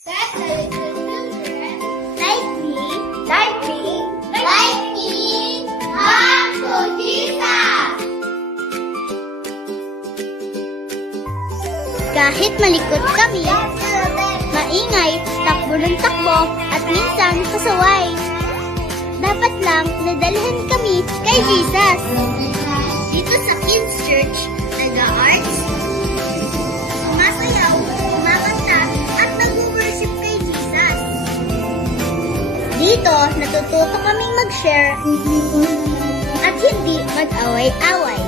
Set the little children. Like me. Like me. Like me. Come to Jesus. Kahit malikot kami, maingay, takbo ng takbo, at minsan pasaway. Dapat lang nadalhan kami kay Jesus. Dito sa Kids Church, nag-arts, sumasayaw, kumakanta, at nag-worship kay Jesus. Dito, natututo kaming mag-share at hindi mag-away-away.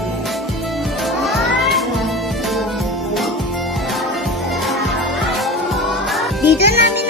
Dito namin